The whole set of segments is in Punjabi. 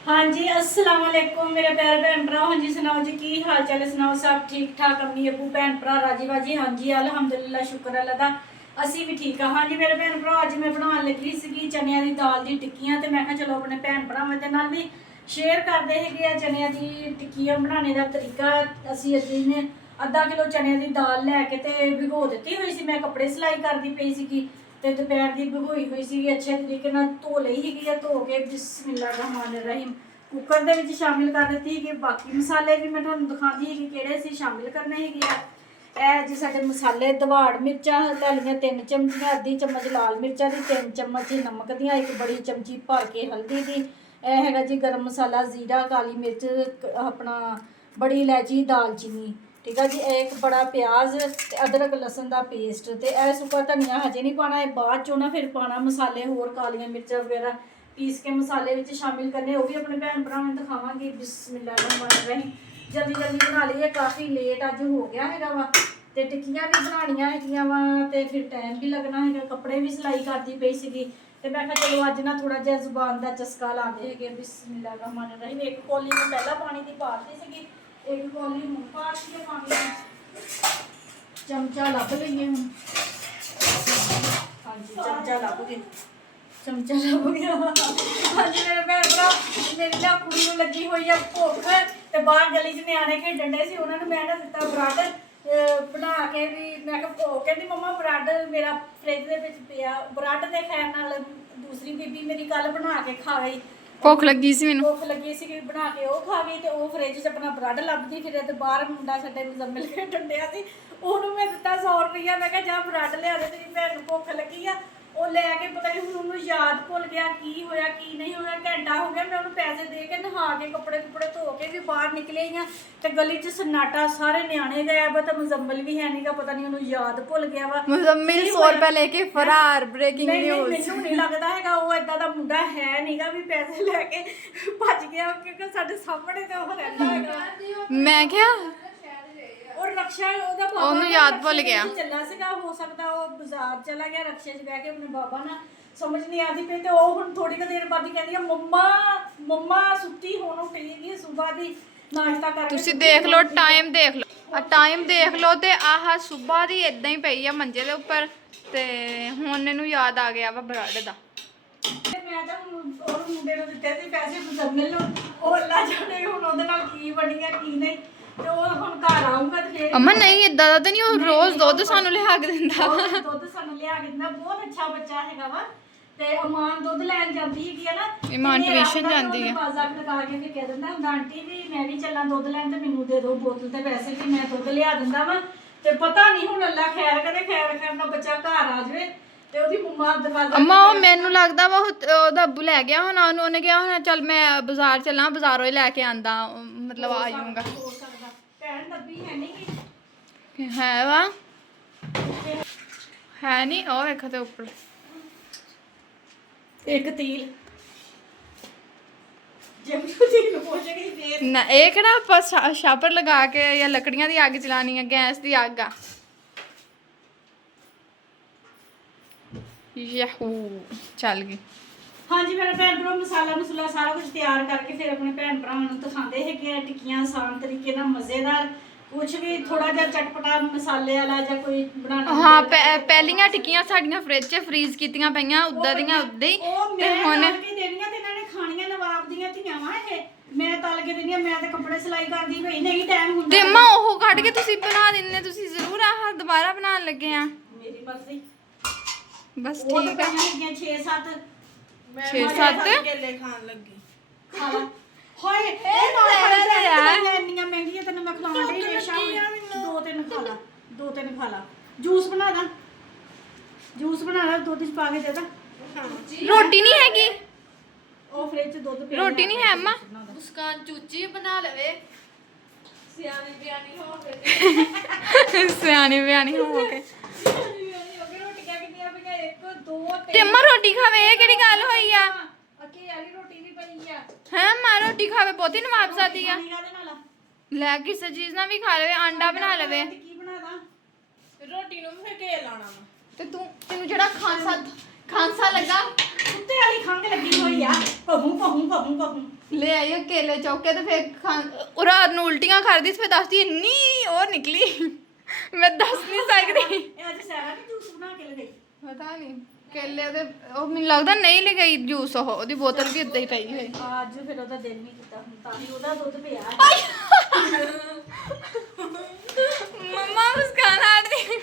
हाँ जी, अस्सलाम वालेकुम मेरे प्यारे भैन भरा। हाँ जी सुनाओ जी, की हाल चाल है? सुनाओ सब ठीक ठाक? अम्मी अबू भैन भरा राजी बाजी? हाँ जी अलहमदुलिल्लाह, शुक्र अल्लाह दा ਅਸੀਂ ਵੀ ਠੀਕ ਆ। हाँ जी मेरे भैन भरा, ਅੱਜ ਮੈਂ ਬਣਾਉਣ ਲੱਗੀ ਸੀਗੀ ਚਨਿਆਂ ਦੀ ਦਾਲ ਦੀ ਟਿੱਕੀਆਂ, ਤੇ ਮੈਂ ਕਿਹਾ ਚਲੋ ਆਪਣੇ ਭੈਣ ਭਰਾਵਾਂ ਦੇ ਨਾਲ ਵੀ ਸ਼ੇਅਰ ਕਰਦੇ ਹੈਗੇ ਆ ਚਨਿਆਂ ਦੀ ਟਿੱਕੀਆਂ ਬਣਾਉਣੇ ਦਾ ਤਰੀਕਾ। ਅਸੀਂ ਅੱਜ ਨੇ ਅੱਧਾ ਕਿਲੋ ਚਨਿਆਂ ਦੀ ਦਾਲ ਲੈ ਕੇ ਤੇ ਭਿਗੋ ਦਿੱਤੀ ਹੋਈ ਸੀ। ਮੈਂ ਕੱਪੜੇ ਸਿਲਾਈ ਕਰਦੀ ਪਈ ਸੀਗੀ ਤੇ ਦੁਪਹਿਰ ਦੀ ਭਿਗੋਈ ਹੋਈ ਸੀਗੀ, ਅੱਛੇ ਤਰੀਕੇ ਨਾਲ ਧੋ ਲਈ ਹੈਗੀ ਆ। ਧੋ ਕੇ ਬਿਸਮਿਲ੍ਲਾ ਰਹਿਮਾਨ ਰਹੀਮ ਕੁੱਕਰ ਦੇ ਵਿੱਚ ਸ਼ਾਮਿਲ ਕਰ ਦਿੱਤੀ ਕਿ ਬਾਕੀ ਮਸਾਲੇ ਵੀ ਮੈਂ ਤੁਹਾਨੂੰ ਦਿਖਾਉਂਦੀ ਹੈਗੀ ਕਿਹੜੇ ਅਸੀਂ ਸ਼ਾਮਿਲ ਕਰਨੇ ਹੈਗੇ ਆ। ਇਹ ਜੀ ਸਾਡੇ ਮਸਾਲੇ ਦਵਾੜ ਮਿਰਚਾਂ ਲੈ ਲਈਆਂ 3 ਚਮਚੀਆਂ, ਅੱਧੀ ਚਮਚ ਲਾਲ ਮਿਰਚਾਂ ਦੀ, 3 ਚਮਚ ਨਮਕ ਦੀਆਂ, ਇੱਕ ਬੜੀ ਚਮਚੀ ਭਰ ਕੇ ਹਲਦੀ ਦੀ। ਇਹ ਹੈਗਾ ਜੀ ਗਰਮ ਮਸਾਲਾ, ਜ਼ੀਰਾ, ਕਾਲੀ ਮਿਰਚ, ਆਪਣਾ ਬੜੀ ਇਲਾਇਚੀ, ਦਾਲਚੀਨੀ। ਠੀਕ ਆ ਜੀ। ਇਹ ਇੱਕ ਬੜਾ ਪਿਆਜ਼ ਤੇ ਅਦਰਕ ਲਸਣ ਦਾ ਪੇਸਟ, ਤੇ ਇਹ ਸੁੱਕਾ ਧਨੀਆ ਹਜੇ ਨਹੀਂ ਪਾਣਾ, ਇਹ ਬਾਅਦ ਚੋਂ ਨਾ ਫਿਰ ਪਾਣਾ। ਮਸਾਲੇ ਹੋਰ ਕਾਲੀਆਂ ਮਿਰਚਾਂ ਵਗੈਰਾ ਪੀਸ ਕੇ ਮਸਾਲੇ ਵਿੱਚ ਸ਼ਾਮਿਲ ਕਰਨੇ, ਉਹ ਵੀ ਆਪਣੇ ਭੈਣ ਭਰਾਵਾਂ ਨੂੰ ਦਿਖਾਵਾਂਗੇ। ਬਿਸਮਿਲ੍ਲਾ ਰਹਿਮਾਨ ਰਹੀਮ। ਜਲਦੀ ਜਲਦੀ ਬਣਾ ਲਈਏ, ਕਾਫੀ ਲੇਟ ਅੱਜ ਹੋ ਗਿਆ ਹੈਗਾ ਵਾ, ਤੇ ਟਿੱਕੀਆਂ ਵੀ ਬਣਾਉਣੀਆਂ ਹੈਗੀਆਂ ਵਾ, ਤੇ ਫਿਰ ਟਾਈਮ ਵੀ ਲੱਗਣਾ ਹੈਗਾ। ਕੱਪੜੇ ਵੀ ਸਿਲਾਈ ਕਰਦੀ ਪਈ ਸੀਗੀ, ਤੇ ਮੈਂ ਕਿਹਾ ਚਲੋ ਅੱਜ ਨਾ ਥੋੜਾ ਜਿਹਾ ਜ਼ੁਬਾਨ ਦਾ ਚਸਕਾ ਲਾਉਂਦੇ ਹੈਗੇ। ਬਿਸਮਿਲ੍ਲਾ ਰਹਿਮਾਨ ਰਹੀਮ। ਇੱਕ ਕੌਲੀ ਨੂੰ ਪਹਿਲਾਂ ਪਾਣੀ ਦੀ ਪਾਤੀ ਸੀਗੀ, ਇੱਕ ਕੌਲੀ ਹੁਣ ਪਾਤੀ ਹੈ ਪਾਣੀ ਦੀ। ਚਮਚਾ ਲੱਭ ਲਈਏ ਹੁਣ। ਹਾਂਜੀ ਚਮਚਾ ਲੱਭ ਗਿਆ, ਚਮਚਾ ਲੱਭ ਗਿਆ। ਹਾਂਜੀ ਮੇਰੇ ਭੈਣ ਭਰਾ, ਮੇਰੀ ਨਾ ਕੁੜੀ ਨੂੰ ਲੱਗੀ ਹੋਈ ਆ ਭੁੱਖ, ਤੇ ਬਾਹਰ ਗਲੀ 'ਚ ਨਿਆਣੇ ਖੇਡਣ ਡੇ ਸੀ, ਉਹਨਾਂ ਨੂੰ ਮੈਂ ਨਾ ਦਿੱਤਾ ਬ੍ਰੈਡ ਬਣਾ ਕੇ ਵੀ। ਮੈਂ ਕਿਹਾ ਭੁੱਖ, ਕਹਿੰਦੀ ਮੰਮਾ ਬ੍ਰੈਡ ਮੇਰਾ ਫ੍ਰਿਜ ਦੇ ਵਿੱਚ ਪਿਆ। ਬ੍ਰੈਡ ਦੇ ਖਾਣ ਨਾਲ ਦੂਸਰੀ ਬੀਬੀ ਮੇਰੀ ਕੱਲ ਬਣਾ ਕੇ ਖਾ ਗਈ, ਭੁੱਖ ਲੱਗੀ ਸੀ ਮੈਨੂੰ। ਭੁੱਖ ਲੱਗੀ ਸੀ ਕਿ ਬਣਾ ਕੇ ਉਹ ਖਾ ਗਈ, ਤੇ ਉਹ ਫ੍ਰਿਜ 'ਚ ਆਪਣਾ ਬ੍ਰੈਡ ਲੱਭਦੀ ਫਿਰੇ, ਤੇ ਬਾਹਰ ਮੁੰਡਾ ਸਾਡੇ ਮੁਜ਼ੰਮਿਲ ਖੇਡਣ ਡਿਆ ਸੀ, ਉਹਨੂੰ ਮੈਂ ਦਿੱਤਾ 100 ਰੁਪਈਆ। ਮੈਂ ਕਿਹਾ ਜਾ ਬ੍ਰੈਡ ਲਿਆ ਦੇ, ਤੇਰੀ ਭੈਣ ਨੂੰ ਭੁੱਖ ਲੱਗੀ ਆ। ਉਹ ਲੈ ਕੇ ਪਤਾ ਨਹੀਂ ਹੁਣ ਉਹਨੂੰ ਯਾਦ ਭੁੱਲ ਗਿਆ ਕੀ ਹੋਇਆ ਕੀ ਨਹੀਂ ਹੋਇਆ। ਘੰਟਾ ਹੋ ਗਿਆ, ਮੈਂ ਉਹਨੂੰ ਪੈਸੇ ਦੇ ਕੇ ਨਹਾ ਕੇ ਕੱਪੜੇ ਕੁਪੜੇ ਧੋ ਕੇ ਵੀ ਬਾਹਰ ਨਿਕਲੇ ਹੀ ਆ, ਤੇ ਗਲੀ 'ਚ ਸਨਾਟਾ, ਸਾਰੇ ਨਿਆਣੇ ਗਏ, ਤਾਂ ਮੁਜ਼ੰਮਲ ਵੀ ਹੈ ਨਹੀਂਗਾ, ਪਤਾ ਨਹੀਂ ਉਹਨੂੰ ਯਾਦ ਭੁੱਲ ਗਿਆ ਵਾ। ਮੁਜ਼ੰਮਿਲ 100 ਰੁਪਏ ਲੈ ਕੇ ਫਰਾਰ। Breaking news. ਮੈਨੂੰ ਨਹੀਂ ਲੱਗਦਾ ਹੈਗਾ ਉਹ ਏਦਾਂ ਦਾ ਮੁੰਡਾ ਹੈ ਨਹੀਂਗਾ ਵੀ ਪੈਸੇ ਲੈ ਕੇ ਭੱਜ ਗਿਆ, ਕਿਉਂਕਿ ਸਾਡੇ ਸਾਹਮਣੇ ਤੇ ਉਹ ਰਹਿੰਦਾ ਹੈਗਾ। ਮੈਂ ਕਿਹਾ ਔਰ ਰਕਸ਼ਾ ਉਹਦਾ ਬਾਬਾ ਉਹਨੂੰ ਯਾਦ ਭੁੱਲ ਗਿਆ। ਚੱਲਾ ਸੀਗਾ, ਹੋ ਸਕਦਾ ਉਹ ਬਾਜ਼ਾਰ ਚਲਾ ਗਿਆ ਰਕਸ਼ੇ 'ਚ ਬਹਿ ਕੇ ਆਪਣੇ ਬਾਬਾ ਨਾਲ, ਸਮਝ ਨਹੀਂ ਆਦੀ ਪਈ। ਤੇ ਉਹ ਹੁਣ ਥੋੜੀ ਕੁ ਦੇਰ ਬਾਅਦ ਹੀ ਕਹਿੰਦੀ ਆ ਮੰਮਾ ਸੁੱਤੀ ਹੁਣ ਉੱਠੇਗੀ ਸਵੇਰ ਦੀ ਨਾਸ਼ਤਾ ਕਰਕੇ। ਤੁਸੀਂ ਦੇਖ ਲਓ ਟਾਈਮ, ਦੇਖ ਲਓ ਆ ਟਾਈਮ ਦੇਖ ਲਓ, ਤੇ ਆਹ ਸਵੇਰ ਦੀ ਇਦਾਂ ਹੀ ਪਈ ਆ ਮੰਜੇ ਦੇ ਉੱਪਰ, ਤੇ ਹੁਣ ਇਹਨੂੰ ਯਾਦ ਆ ਗਿਆ ਵਾ ਬ੍ਰੈਡ ਦਾ। ਮੈਂ ਤਾਂ ਹੁਣ ਉਹ ਮੁੰਡੇ ਨੂੰ ਦਿੱਤੇ ਸੀ ਪੈਸੇ ਮੁਜ਼ੰਮਿਲ ਨੂੰ, ਉਹ ਅੱਲਾ ਜਾਣੇ ਹੁਣ ਉਹਦੇ ਨਾਲ ਕੀ ਬਣੀਆ ਕੀ ਨਹੀਂ। ਤੇ ਉਹ ਹੁਣ ਘਰ ਆਊਗਾ ਤੇ ਫੇਰ ਅਮਾ ਨਹੀਂ ਇਦਾਂ ਦਾ ਤਾਂ ਨਹੀਂ, ਉਹ ਰੋਜ਼ ਦੁੱਧ ਸਾਨੂੰ ਲਿਆ ਕੇ ਦਿੰਦਾ। ਦੁੱਧ ਸਾਨੂੰ ਲਿਆ ਕੇ ਦਿੰਦਾ, ਬਹੁਤ ਅੱਛਾ ਬੱਚਾ ਹੈਗਾ ਵਾ। ਤੇ ਅਮਾਨ ਦੁੱਧ ਲੈਣ ਜਾਂਦੀ ਹੈਗੀ ਆ ਨਾ, ਇਮਾਨ ਟਿਊਸ਼ਨ ਜਾਂਦੀ ਹੈ। ਬਾਜ਼ਾਰ ਲਗਾ ਕੇ ਕਹਿ ਦਿੰਦਾ ਹੁੰਦਾ ਆਂਟੀ ਵੀ ਮੈਂ ਵੀ ਚੱਲਾਂ ਦੁੱਧ ਲੈਣ, ਤੇ ਮੈਨੂੰ ਦੇ ਦਿਓ ਬੋਤਲ ਤੇ ਪੈਸੇ ਵੀ ਮੈਂ ਦੁੱਧ ਲਿਆ ਦਿੰਦਾ ਵਾ। ਤੇ ਪਤਾ ਨਹੀਂ ਹੁਣ ਅੱਲਾ ਖੈਰ ਕਰੇ, ਖੈਰ ਕਰਨਾ ਬੱਚਾ ਘਰ ਆ ਜਾਵੇ, ਤੇ ਉਹਦੀ ਮੰਮਾ ਦਰਵਾਜ਼ਾ ਅਮਾ ਉਹ ਮੈਨੂੰ ਲੱਗਦਾ ਵਾ ਉਹਦਾ ਅੱਬੂ ਲੈ ਗਿਆ ਹੁਣ ਉਹਨੂੰ, ਉਹਨੇ ਕਿਹਾ ਹੁਣ ਚੱਲ ਮੈਂ ਬਾਜ਼ਾਰ ਚੱਲਾਂ, ਬਾਜ਼ਾਰੋਂ ਹੀ ਲੈ ਕੇ ਆਂਦਾ, ਮਤਲਬ ਆ ਜਾਊਂਗਾ। ਹੋ ਸਕਦਾ ਭੈਣ ਦੱਬੀ ਹੈ ਨਹੀਂ ਕਿ ਹੈ ਵਾ, ਹੈ ਨਹੀਂ ਉਹ ਵੇਖੋ ਤੇ ਉੱਪਰ ਇੱਕ ਤੀਲ ਜਮੂ ਤੀਲ ਪੁੱਛ ਗਈ ਫੇਰ ਨਾ। ਇਹ ਕਿਹੜਾ ਆਪਾਂ ਛਾਪਰ ਲਗਾ ਕੇ ਜਾਂ ਲੱਕੜੀਆਂ ਦੀ ਅੱਗ ਚਲਾਣੀ ਆ, ਗੈਸ ਦੀ ਅੱਗ ਆ। ਯਾਹੂ ਚੱਲ ਗਈ। ਹਾਂਜੀ ਮੇਰੇ ਭੈਣ ਭਰਾ, ਮਸਾਲਾ ਸਾਰਾ ਕੁਝ ਤਿਆਰ ਕਰਕੇ ਫਿਰ ਆਪਣੇ ਭੈਣ ਭਰਾਵਾਂ ਨੂੰ ਦਿਖਾਉਂਦੇ ਹੈਗੇ ਆ ਟਿੱਕੀਆਂ ਆਸਾਨ ਤਰੀਕੇ ਨਾਲ, ਮਜ਼ੇਦਾਰ। ਕੁਛ ਵੀ ਥੋੜਾ ਜਿਹਾ ਚਟਪਟਾ ਮਸਾਲੇ ਵਾਲਾ ਜਾਂ ਕੋਈ ਬਣਾਉਣਾ। ਹਾਂ ਪਹਿਲੀਆਂ ਟਿੱਕੀਆਂ ਸਾਡੀਆਂ ਫ੍ਰਿਜ 'ਚ ਫਰੀਜ਼ ਕੀਤੀਆਂ ਪਈਆਂ ਉਦਾਂ ਦੀਆਂ ਉਦਾਂ ਹੀ, ਤੇ ਹੁਣ ਤਲ ਕੇ ਦੇਣੀਆਂ, ਤੇ ਇਹਨਾਂ ਨੇ ਖਾਣੀਆਂ ਨਵਾਬ ਦੀਆਂ ਧੀਆਂ ਵਾ ਇਹ। ਮੈਂ ਤਲ ਕੇ ਦੇਣੀਆਂ, ਮੈਂ ਤੇ ਕੱਪੜੇ ਸਿਲਾਈ ਕਰਦੀ ਪਈ, ਨਹੀਂ ਟਾਈਮ ਹੁੰਦਾ। ਤੇ ਮਾਂ ਉਹ ਕੱਢ ਕੇ ਤੁਸੀਂ ਬਣਾ ਦਿੰਦੇ, ਤੁਸੀਂ ਜ਼ਰੂਰ ਆਹ ਦੁਬਾਰਾ ਬਣਾਉਣ ਲੱਗੇ ਆ। ਮੇਰੀ ਮਰਜ਼ੀ। ਬਸ ਉਹ ਠੀਕ ਤਾਂ ਆ। ਹੈਗੀਆਂ 6-7 6-7 ਕੇਲੇ ਖਾਣ ਲੱਗੀ। ਖਾ ਲਾ। ਹਾਏ ਇਹ ਨਾ ਇੰਨੀਆਂ ਮਹਿੰਗੀਆਂ ਤੈਨੂੰ ਮੈਂ ਖਿਲਾਉਣ ਡਈ ਰੇਸ਼ਾ, 2-3 ਖਾ ਲਾ, 2-3 ਖਾ ਲਾ। ਜੂਸ ਬਣਾ ਦਾਂ, ਜੂਸ ਬਣਾ ਲਾ, ਦੁੱਧ 'ਚ ਪਾ ਕੇ ਦੇ ਦਾਂ। ਰੋਟੀ ਨਹੀਂ ਹੈਗੀ, ਉਹ ਫ੍ਰਿਜ 'ਚ ਦੁੱਧ ਪਿਆ ਰੋਟੀ ਨਹੀਂ ਹੈ ਅੰਮਾ। ਮੁਸਕਾਨ ਚੂਚੀ ਬਣਾ ਲਵੇ, ਸਿਆਣੀ ਬਿਆਨੀ ਹੋ ਕੇ। ਸਿਆਣੀ ਬਿਆਣੀ ਹੋ ਕੇ ਰੋਟੀਆਂ ਕਿੰਨੀਆਂ ਪਈਆਂ? 1 2 3। ਤੇ ਅੰਮਾ ਰੋਟੀ ਖਾਵੇ, ਇਹ ਕਿਹੜੀ ਗੱਲ ਹੋਈ ਆ? ਅੱਕੇ ਵਾਲੀ ਰੋਟੀ ਵੀ ਪਈ ਆ। ਹੈ ਮਾਂ ਰੋਟੀ ਖਾਵੇ ਬਹੁਤੀ ਨਵਾਬਜ਼ਾਦੀ ਆ। ਖਾਣੀ ਕਾਹਦੇ ਨਾਲ ਆ? ਲੈ ਕਿਸੇ ਚੀਜ਼ ਨਾਲ ਵੀ ਖਾ ਲਵੇ, ਆਂਡਾ ਬਣਾ ਲਵੇ। ਕੀ ਬਣਾ ਦਾਂ? ਰੋਟੀ ਨੂੰ ਵੀ ਫੇਰ ਕੇ ਲਾਣਾ ਵਾ। ਤੇ ਤੈਨੂੰ ਜਿਹੜਾ ਖਾਂਸਾ ਲੱਗਾ ਕੁੱਤੇ ਵਾਲੀ ਖੰਘ ਲੱਗੀ ਹੋਈ ਆ ਭਹੂ ਲੈ ਆਇਓ ਕੇਲੇ ਚੌਕੇ ਤੇ ਫਿਰ ਉਹ ਰਾਤ ਨੂੰ ਉਲਟੀਆਂ ਕਰਦੀ ਸੀ ਫਿਰ ਦੱਸਦੀ ਇੰਨੀ ਉਹ ਨਿਕਲੀ ਮੈਂ ਦੱਸ ਨਹੀਂ ਸਕਦੀ ਇਹ ਅੱਜ ਸਾਰਾ ਵੀ ਜੂਸ ਬਣਾ ਕੇ ਲਗਾਈ ਪਤਾ ਨਹੀਂ ਕੇਲੇ ਉਹਦੇ ਉਹ ਮੈਨੂੰ ਲੱਗਦਾ ਨਹੀਂ ਲਗਾਈ ਜੂਸ ਉਹਦੀ ਬੋਤਲ ਵੀ ਉੱਦਾਂ ਹੀ ਪਈ ਹੋਈ ਅੱਜ ਫਿਰ ਉਹਦਾ ਦਿਲ ਨਹੀਂ ਕੀਤਾ ਹੁਣ ਤਾਂ ਹੀ ਉਹਦਾ ਦੁੱਧ ਪਿਆ ਮੰਮਾ ਮੁਸਕਾਨ ਆੜੀ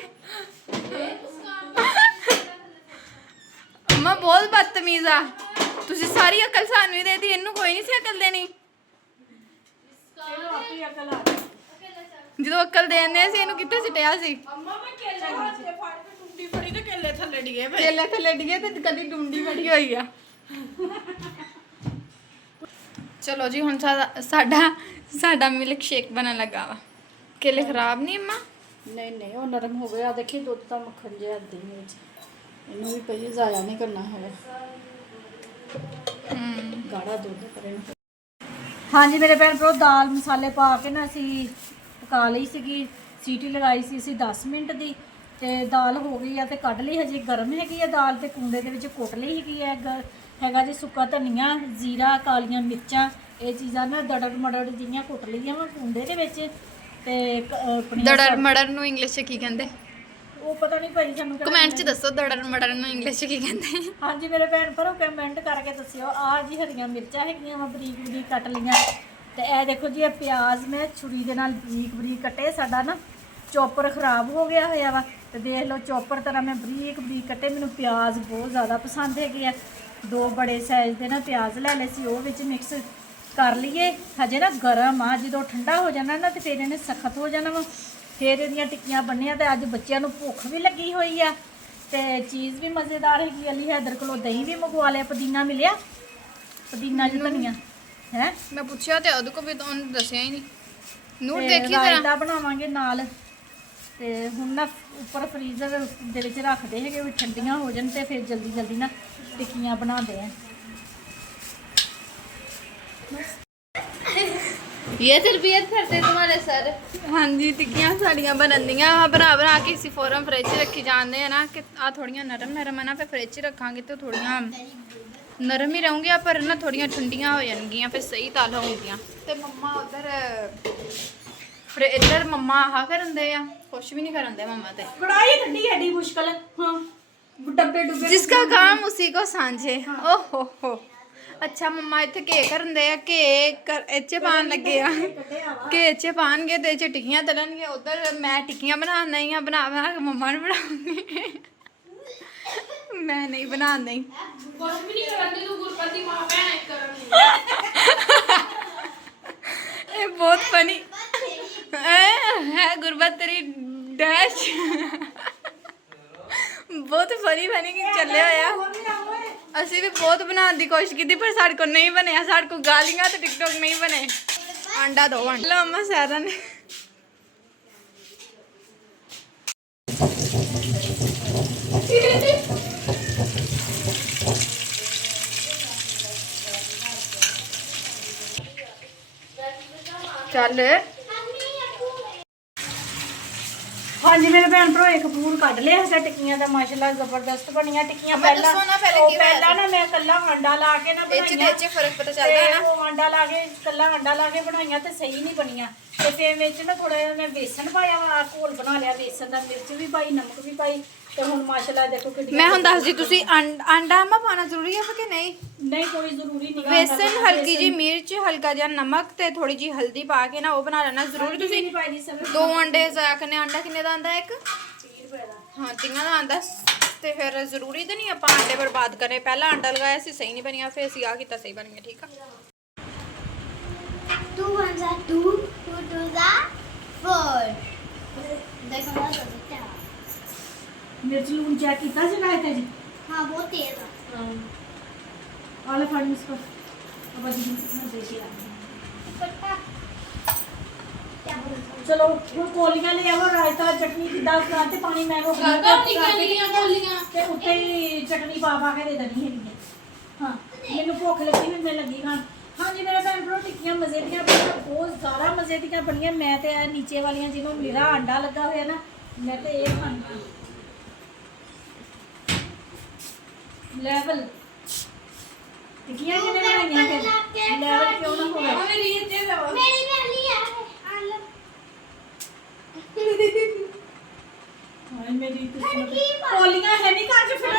ਮੰਮਾ ਬਹੁਤ ਬਦਤਮੀਜ਼ ਆ ਤੁਸੀਂ ਸਾਰੀ ਅਕਲ ਸਾਨੂੰ ਹੀ ਦੇਤੀ ਇਹਨੂੰ ਕੋਈ ਨਹੀਂ ਸੀ ਅਕਲ ਦੇਣੀ ਚਲੋ ਆਪੇ ਅਕਲ ਆ ਗਈ ਜਦੋਂ ਅਕਲ ਦੇਣੇ ਸੀ ਇਹਨੂੰ ਕਿੱਥੇ ਸਿੱਟਿਆ ਸੀ ਅੰਮਾ ਮੈਂ ਕੇਲੇ ਹੱਥ ਤੇ ਫੜ ਕੇ ਟੁੰਡੀ ਫੜੀ ਤੇ ਕੇਲੇ ਥੱਲੇ ਡਿਗੇ ਵੇ ਕੇਲੇ ਥੱਲੇ ਡਿੱਗੇ ਤੇ ਕਦੀ ਡੂੰਡੀ ਵੜੀ ਹੋਈ ਆ ਚਲੋ ਜੀ ਹੁਣ ਸਾਡਾ ਮਿਲਕ ਸ਼ੇਕ ਬਣਨ ਲੱਗਾ ਵਾ ਕੇਲੇ ਖਰਾਬ ਨਹੀਂ ਅੰਮਾ ਨਹੀਂ ਉਹ ਨਰਮ ਹੋ ਗਿਆ ਦੇਖੀ ਦੁੱਧ ਤਾਂ ਮੱਖਣ ਜਿਹਾ ਅੱਧੇ ਵਿੱਚ ਇਹਨੂੰ ਵੀ ਪਈ ਜ਼ਾਇਆ ਨਹੀਂ ਕਰਨਾ ਹੈਗਾ ਗਾੜਾ ਦੁੱਧ ਕਰੇ ਹਾਂਜੀ ਮੇਰੇ ਭੈਣ ਭਰਾ ਦਾਲ ਮਸਾਲੇ ਪਾ ਕੇ ਨਾ ਅਸੀਂ ਪਕਾ ਲਈ ਸੀਗੀ ਸੀਟੀ ਲਗਾਈ ਸੀ ਅਸੀਂ 10 ਮਿੰਟ ਦੀ ਤੇ ਦਾਲ ਹੋ ਗਈ ਆ ਤੇ ਕੱਢ ਲਈ ਹਜੇ ਗਰਮ ਹੈਗੀ ਆ ਦਾਲ ਤੇ ਕੁੰਡੇ ਦੇ ਵਿੱਚ ਕੁੱਟ ਲਈ ਹੈਗੀ ਆ ਹੈਗਾ ਜੀ ਸੁੱਕਾ ਧਨੀਆ ਜ਼ੀਰਾ ਕਾਲੀਆਂ ਮਿਰਚਾਂ ਇਹ ਚੀਜ਼ਾਂ ਨਾ ਦੜੜ ਮੜੜ ਜਿਹੀਆਂ ਕੁੱਟ ਲਈਆਂ ਵਾ ਕੁੰਡੇ ਦੇ ਵਿੱਚ ਤੇ ਦੜੜ ਮੜੜ ਨੂੰ ਇੰਗਲਿਸ਼ 'ਚ ਕੀ ਕਹਿੰਦੇ ਉਹ ਪਤਾ ਨਹੀਂ ਭਾਈ ਸਾਨੂੰ ਕਮੈਂਟ 'ਚ ਦੱਸੋ ਦੜੜ ਮੜੜ ਨੂੰ ਇੰਗਲਿਸ਼ 'ਚ ਕੀ ਕਹਿੰਦੇ ਹਾਂਜੀ ਮੇਰੇ ਭੈਣ ਭਰਾ ਕਮੈਂਟ ਕਰਕੇ ਦੱਸਿਓ ਆਹ ਜੀ ਹਰੀਆਂ ਮਿਰਚਾਂ ਹੈਗੀਆਂ ਵਾ ਬਰੀਕ ਬਰੀਕ ਕੱਟ ਲਈਆਂ ਤੇ ਇਹ ਦੇਖੋ ਜੀ ਇਹ ਪਿਆਜ਼ ਮੈਂ ਛੁਰੀ ਦੇ ਨਾਲ ਬਰੀਕ ਬਰੀਕ ਕੱਟੇ ਸਾਡਾ ਨਾ ਚੌਪਰ ਖਰਾਬ ਹੋ ਗਿਆ ਹੋਇਆ ਵਾ ਤੇ ਦੇਖ ਲਓ ਚੌਪਰ ਤਰ੍ਹਾਂ ਮੈਂ ਬਰੀਕ ਬਰੀਕ ਕੱਟੇ ਮੈਨੂੰ ਪਿਆਜ਼ ਬਹੁਤ ਜ਼ਿਆਦਾ ਪਸੰਦ ਹੈਗੇ ਆ 2 ਬੜੇ ਸਾਈਜ਼ ਦੇ ਨਾ ਪਿਆਜ਼ ਲੈ ਲਏ ਸੀ ਉਹ ਵਿੱਚ ਮਿਕਸ ਕਰ ਲਈਏ ਹਜੇ ਨਾ ਗਰਮ ਆ ਜਦੋਂ ਠੰਡਾ ਹੋ ਜਾਣਾ ਨਾ ਤੇ ਫਿਰ ਇਹਨੇ ਸਖਤ ਹੋ ਜਾਣਾ ਵਾ ਫਿਰ ਇਹਦੀਆਂ ਟਿੱਕੀਆਂ ਬਣਨੀਆਂ ਤੇ ਅੱਜ ਬੱਚਿਆਂ ਨੂੰ ਭੁੱਖ ਵੀ ਲੱਗੀ ਹੋਈ ਆ ਤੇ ਚੀਜ਼ ਵੀ ਮਜ਼ੇਦਾਰ ਹੈਗੀ ਅਲੀ ਹੈਦਰ ਕੋਲੋਂ ਦਹੀਂ ਵੀ ਮੰਗਵਾ ਲਿਆ ਪੁਦੀਨਾ ਮਿਲਿਆ ਪੁਦੀਨਾ ਜੀ ਧਨੀਆ ਹੈ ਮੈਂ ਪੁੱਛਿਆ ਤੇ ਉਹਦੇ ਕੋ ਵੀ ਤਾਂ ਉਹਨੇ ਦੱਸਿਆ ਹੀ ਨਹੀਂ ਨੂਰ ਤੇ ਦੇਖੀ ਜ਼ਰਾ ਰਾਇਤਾ ਬਣਾਵਾਂਗੇ ਨਾਲ ਤੇ ਹੁਣ ਨਾ ਉੱਪਰ ਫਰੀਜ਼ਰ ਦੇ ਵਿੱਚ ਰੱਖਦੇ ਹੈਗੇ ਵੀ ਠੰਡੀਆਂ ਹੋ ਜਾਣ ਤੇ ਫਿਰ ਜਲਦੀ ਜਲਦੀ ਨਾ ਟਿੱਕੀਆਂ ਬਣਾਉਂਦੇ ਆ ये तरबियत करते तुम्हारे सर ਹਾਂਜੀ ਟਿੱਕੀਆਂ ਸਾਡੀਆਂ ਬਣਨੀਆਂ ਬਣਾ ਕੇ ਅਸੀਂ ਫੌਰਨ ਫ੍ਰਿਜ 'ਚ ਰੱਖੀ ਜਾਂਦੇ ਆ ਨਾ ਕਿ ਆ ਥੋੜੀਆਂ ਨਰਮ ਆ ਨਾ ਫਿਰ ਫ੍ਰਿਜ 'ਚ ਰੱਖਾਂਗੇ ਤੇ ਥੋੜੀਆਂ ਨਰਮ ਹੀ ਰਹੂੰਗੀਆਂ ਪਰ ਨਾ ਥੋੜੀਆਂ ਠੰਡੀਆਂ ਹੋ ਜਾਣਗੀਆਂ ਫਿਰ ਸਹੀ ਤਾਲ ਹੋਣਗੀਆਂ ਤੇ ਮੰਮਾ ਉਧਰ ਫਿਰ ਇੱਧਰ ਮੰਮਾ ਆਹ ਕਰਨ ਦੇ ਆ ਕੁਛ ਵੀ ਨਹੀਂ ਕਰਨ ਦੇ ਮੰਮਾ ਤੇ ਕੜਾਈ ਕੱਢੀ ਐਡੀ ਮੁਸ਼ਕਲ ਹਾਂ ਡੱਬੇ ਡੁੱਬੇ जिसका काम उसी को सांझे ओहो हो अच्छा मम्मा ਇੱਥੇ ਕੇਕ ਕਰਦੇ ਆ ਕੇਕ ਇੱਥੇ ਪਾਣ ਲੱਗੇ ਆ ਕੇਕ ਚ ਪਾਣਗੇ ਤੇ ਚ ਟਿੱਕੀਆਂ ਤਲਣਗੇ ਉਧਰ ਮੈਂ ਟਿੱਕੀਆਂ ਬਣਾਉਣ ਨਹੀਂ ਆ ਬਣਾ ਕੇ ਮੰਮਾ ਨੂੰ ਬਣਾਉਂਗੀ ਮੈਂ ਨਹੀਂ ਬਣਾਉਣ ਨਹੀਂ ਕੁਝ ਵੀ ਨਹੀਂ ਕਰਦੀ ਤੂੰ ਗੁਰਪਤੀ ਮਾਂ ਭੈਣ ਇੱਕ ਕਰਨੀ ਇਹ ਬਹੁਤ ਫਨੀ ਹੈ ਗੁਰਬਤ ਤੇਰੀ ਡੈਸ਼ ਬਹੁਤ ਫਨੀ ਕਿ ਚੱਲੇ ਹੋਇਆ ਅਸੀਂ ਵੀ ਬਹੁਤ ਬਣਾਉਣ ਦੀ ਕੋਸ਼ਿਸ਼ ਕੀਤੀ ਪਰ ਸਾਡੇ ਕੋਲ ਨਹੀਂ ਬਣਿਆ ਸਾਡੇ ਕੋਲ ਗਾਲੀਆਂ ਤੇ ਟਿਕਟੋਕ ਨਹੀਂ ਬਣੇ ਆਂਡਾ ਦੋ ਆਂਡਾ ਲਓ ਅੰਮਾ ਸਾਰਾ ਨੇ ਚੱਲ ਹਾਂਜੀ ਮੇਰੇ ਭੈਣ ਭਰਾ ਇੱਕ ਪੂਰ ਕੱਢ ਲਿਆ ਹੈਗਾ ਟਿੱਕੀਆਂ ਦਾ ਮਾਸ਼ਾਅੱਲਾ ਜ਼ਬਰਦਸਤ ਬਣੀਆਂ ਟਿੱਕੀਆਂ ਪਹਿਲਾਂ ਪਹਿਲਾਂ ਨਾ ਮੈਂ ਕੱਲਾ ਆਂਡਾ ਲਾ ਕੇ ਨਾ ਬਣਾਈਆਂ ਚ ਫਰਕ ਪਤਾ ਚੱਲਦਾ ਹੈ ਨਾ ਉਹ ਆਂਡਾ ਲਾ ਕੇ ਕੱਲਾ ਆਂਡਾ ਲਾ ਕੇ ਬਣਾਈਆਂ ਤੇ ਸਹੀ ਨਹੀਂ ਬਣੀਆਂ ਤੇ ਫਿਰ ਵਿੱਚ ਨਾ ਥੋੜਾ ਜਿਹਾ ਮੈਂ ਬੇਸਨ ਪਾਇਆ ਵਾ ਘੋਲ ਬਣਾ ਲਿਆ ਬੇਸਨ ਦਾ ਮਿਰਚ ਵੀ ਪਾਈ ਨਮਕ ਵੀ ਪਾਈ ਤੇ ਹੁਣ ਮਾਸ਼ਾਅੱਲਾ ਦੇਖੋ ਕਿੱਡੀ ਮੈਂ ਹੁਣ ਦੱਸਦੀ ਤੁਸੀਂ ਆਂਡਾ ਮਾ ਪਾਣਾ ਜ਼ਰੂਰੀ ਹੈ ਕਿ ਨਹੀਂ ਨਹੀਂ ਕੋਈ ਜ਼ਰੂਰੀ ਨਹੀਂ बेसन हल्की जी मिर्च हल्का जिहा नमक ते थोड़ी जी हल्दी पा के ना वो बना लेना जरूरी तुसी ਨਹੀਂ ਪਾਈ ਸਭ 2 अंडे जाया करने अंडा किन्ने दा आंदा एक 30 ਰੁਪਏ ਦਾ हाँ तिंगा दा आंदा ते फिर जरूरी तो नहीं ਆਪਾਂ अंडे बर्बाद करे पहला अंडा लगाया सी सही नहीं बनिया फिर ਅਸੀਂ ਆ ਕੀਤਾ सही बन गया ठीक है 2 1 2 2 2 4 देखो ना तो क्या ਮਿਰਚ ਲੂਣ ਚੈੱਕ ਕੀਤਾ ਸੀ ਨਾ ਇੱਥੇ ਜੀ हाँ बहुत तेज है ਆਲੇ ਫੜ ਮਿਸ ਪਰ ਅਬਾ ਜੀ ਨੂੰ ਦੇ ਕੇ ਆ पट्टा क्या बोल ਚਲੋ ਹੁਣ ਕੋਲੀਆਂ ਲੈ ਆਵੋ ਰਾਇਤਾ ਚਟਨੀ ਕਿੱਦਾਂ ਬਣਾ ਤੇ ਪਾਣੀ ਮੈਂ ਰੋਕ ਕਾਕਾ ਨਿਕਲੀਆਂ ਗੋਲੀਆਂ ਤੇ ਉੱਤੇ ਹੀ ਚਟਨੀ ਪਾ ਕੇ ਦੇ ਦੇਣੀ ਹੈਗੀ ਹਾਂ ਮੈਨੂੰ ਭੁੱਖ ਲੱਗੀ ਵੀ ਮੈਂ ਲੱਗੀ ਖਾਣ ਹਾਂਜੀ ਮੇਰੇ ਭੈਣ ਭਰਾ ਟਿੱਕੀਆਂ ਮਜ਼ੇ ਦੀਆਂ ਬਣੀਆਂ ਬਹੁਤ ਜ਼ਿਆਦਾ ਮਜ਼ੇ ਦੀਆਂ ਬਣੀਆਂ ਮੈਂ ਤੇ ਇਹ ਨੀਚੇ ਵਾਲੀਆਂ ਜਿਹਨੂੰ ਮੇਰਾ ਆਂਡਾ ਲੱਗਾ ਹੋਇਆ ਨਾ ਮੈਂ ਤੇ ਇਹ ਖਾਂਦੀ ਲੈਵਲ ਟਿੱਕੀਆਂ ਕਿਨੇ ਬਣਾਈਆਂ ਫਿਰ ਲੈਵਲ ਕਿਉਂ ਨਾ ਹੋਵੇ ਮੇਰੀ ਰੀਤ ਦੇ ਦਵਾ मेरी पहली है आलू ਹਾਏ ਮੇਰੀ ਕਿਸਮਤ ਕੋਲੀਆਂ ਹੈ ਨਹੀਂ ਕੱਜ ਫਿਰ